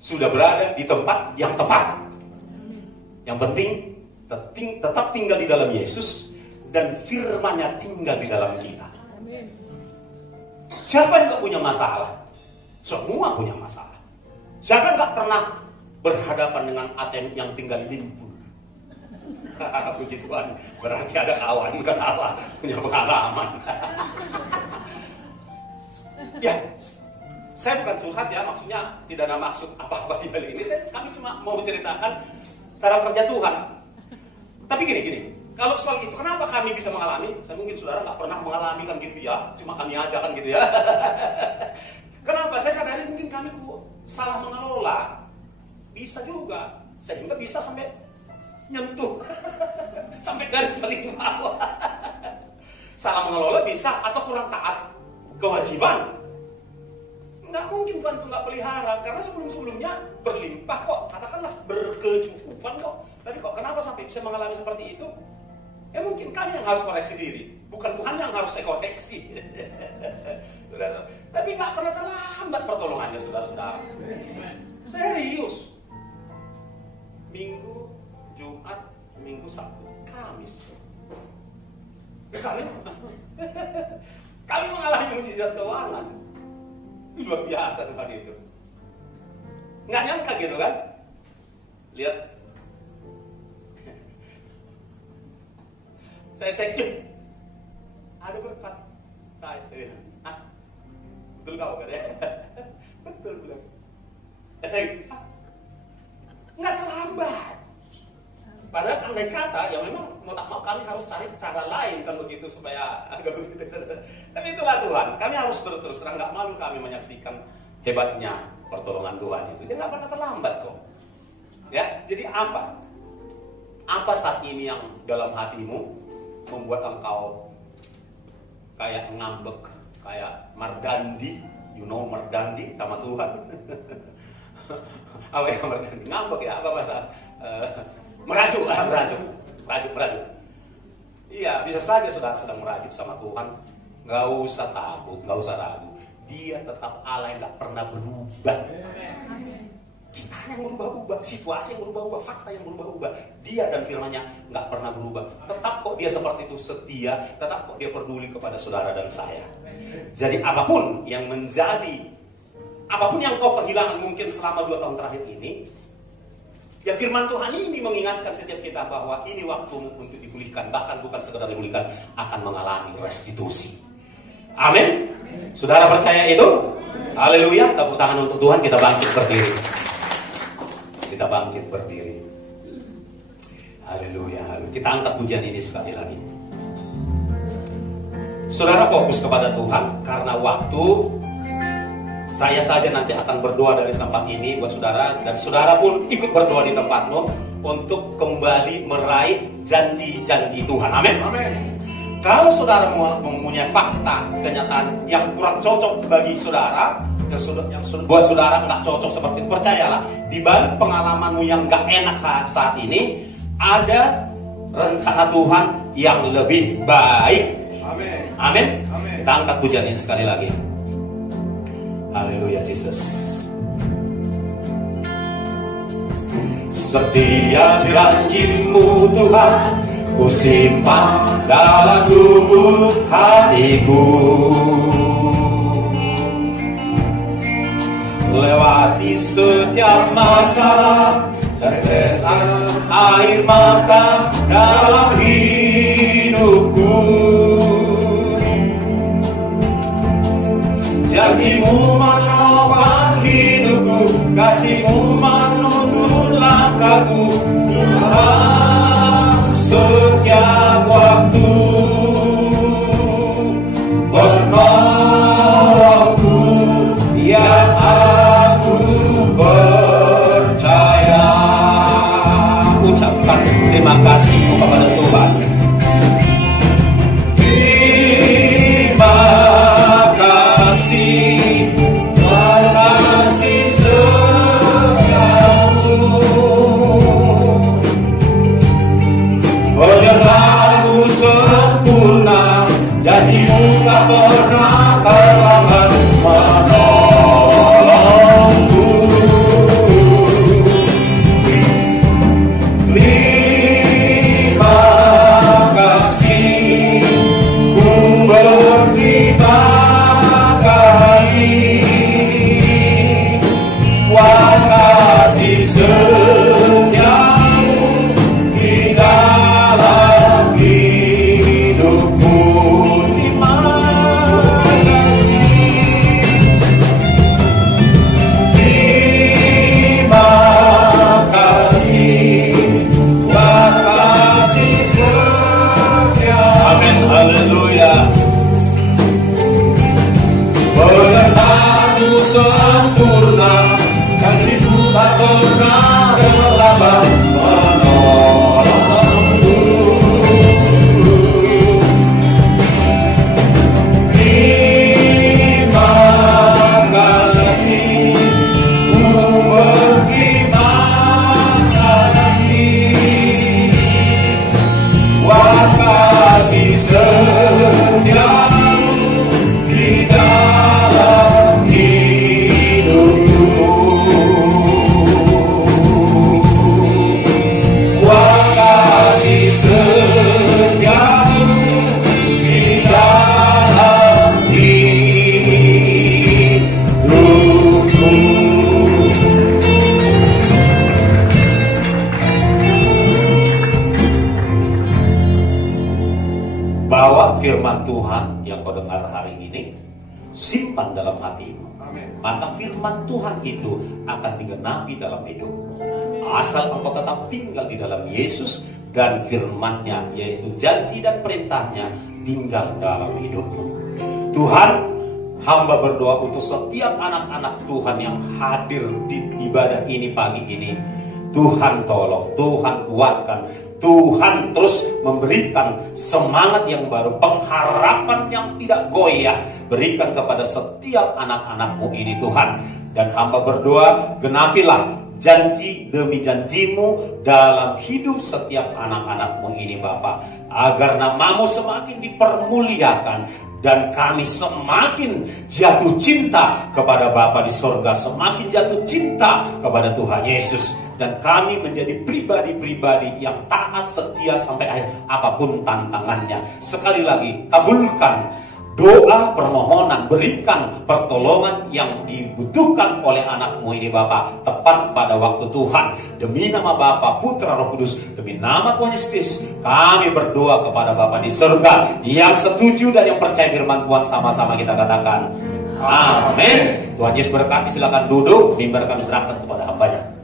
sudah berada di tempat yang tepat. Yang penting tetap tinggal di dalam Yesus dan firman-Nya tinggal di dalam kita. Siapa yang gak punya masalah? Semua punya masalah. Siapa yang gak pernah berhadapan dengan ATM yang tinggal limpul? Puji Tuhan, berarti ada kawan ketawa punya pengalaman. Ya, saya bukan curhat ya, maksudnya tidak ada maksud apa-apa di balik ini. Kami cuma mau ceritakan cara kerja Tuhan. Tapi gini, kalau soal itu kenapa kami bisa mengalami? Saya mungkin saudara nggak pernah mengalami kan gitu ya, cuma kami aja kan gitu ya. Kenapa? Saya sadari mungkin kami salah mengelola. Bisa juga, sehingga bisa sampai nyentuh sampai garis paling bawah. Salah mengelola bisa, atau kurang taat kewajiban. Nggak mungkin Tuhan itu nggak pelihara, karena sebelum-sebelumnya berlimpah kok, katakanlah berkecukupan kok. Tapi kok kenapa sampai bisa mengalami seperti itu? Ya mungkin kami yang harus koreksi diri, bukan Tuhan yang harus saya koreksi. Saudara. Tapi nggak pernah terlambat pertolongannya, saudara-saudara. Serius. Minggu, Jumat, Minggu, Sabtu, Kamis. Kami mengalami mujizat keuangan. Luar biasa Tuhan itu. Nggak nyangka gitu kan? Lihat. Saya cek, ada berkat. Saya betul kau kan ya? Betul bilang. Nggak terlambat. Padahal andai kata, ya memang mau tak mau kami harus cari cara lain kan begitu supaya agak begitu. Tapi itulah Tuhan. Kami harus terus terang, nggak malu kami menyaksikan hebatnya pertolongan Tuhan itu. Dia nggak pernah terlambat kok. Ya, jadi apa? Apa saat ini yang dalam hatimu membuat engkau kayak ngambek, kayak Mardandi, you know Mardandi sama Tuhan. Apa yang Mardandi? Ngambek ya, apa bahasa? Merajuk. Iya, bisa saja saudara sedang merajuk sama Tuhan. Gak usah takut, gak usah ragu. Dia tetap Allah yang gak pernah berubah. Kita yang berubah-ubah, situasi yang berubah-ubah, fakta yang berubah-ubah. Dia dan firman-Nya gak pernah berubah. Tetap kok dia seperti itu setia, tetap kok dia peduli kepada saudara dan saya. Jadi apapun yang kau kehilangan mungkin selama 2 tahun terakhir ini, ya firman Tuhan ini mengingatkan setiap kita bahwa ini waktumu untuk dipulihkan. Bahkan bukan sekedar dipulihkan, akan mengalami restitusi. Amin. Saudara percaya itu? Haleluya. Tepuk tangan untuk Tuhan. Kita bangkit berdiri. Haleluya. Kita angkat pujian ini sekali lagi. Saudara fokus kepada Tuhan. Karena waktu, saya saja nanti akan berdoa dari tempat ini buat saudara, dan saudara pun ikut berdoa di tempatmu untuk kembali meraih janji-janji Tuhan. Amin. Kalau saudara mempunyai fakta, kenyataan yang kurang cocok bagi saudara, yang buat saudara nggak cocok seperti itu, percayalah, di balik pengalamanmu yang nggak enak saat ini, ada rencana Tuhan yang lebih baik. Amin. Kita angkat pujian ini sekali lagi. Haleluya Yesus. Setiap janji-Mu Tuhan, ku simpan dalam lubuk hatiku. Lewati setiap masalah, tetesan air mata dalam hidupku. Janji-Mu menopang hidupku, kasih-Mu menuntun langkahku, Tuhan, setiap waktu. Penolongku yang aku percaya. Ucapkan terima kasih kepada Tuhan. Terima kasih sempurna, janji-Mu tak pernah terlambat menolongku. Terima kasih, ku berterima kasih, Wah kasih setiamu di dalam hidupku. Wah kasih setiamu di dalam hidupku. Bawa firman Tuhan yang kau dengar hari ini, simpan dalam hatimu. Maka firman Tuhan itu akan digenapi dalam hidupmu. Asal engkau tetap tinggal di dalam Yesus dan firman-Nya, yaitu janji dan perintahnya, tinggal dalam hidupmu. Tuhan, hamba berdoa untuk setiap anak-anak Tuhan yang hadir di ibadah ini pagi ini. Tuhan tolong, Tuhan kuatkan, Tuhan terus memberikan semangat yang baru, pengharapan yang tidak goyah, berikan kepada setiap anak-anak-Mu ini Tuhan. Dan hamba berdoa, genapilah janji demi janji-Mu dalam hidup setiap anak-anak-Mu ini Bapa, agar nama-Mu semakin dipermuliakan dan kami semakin jatuh cinta kepada Bapa di sorga, semakin jatuh cinta kepada Tuhan Yesus, dan kami menjadi pribadi-pribadi yang taat setia sampai akhir apapun tantangannya. Sekali lagi, kabulkan doa permohonan, berikan pertolongan yang dibutuhkan oleh anak-Mu ini Bapa, tepat pada waktu Tuhan. Demi nama Bapa, Putra, Roh Kudus, demi nama Tuhan Yesus, kami berdoa kepada Bapa di surga. Yang setuju dan yang percaya firman Tuhan, sama-sama kita katakan amin. Tuhan Yesus berkati, silakan duduk. Mimbar kami serahkan kepada hamba-Nya.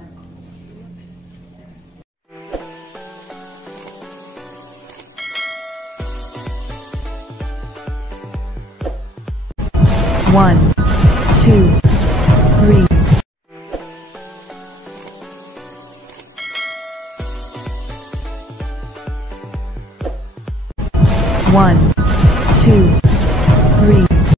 One, two, three. One, two.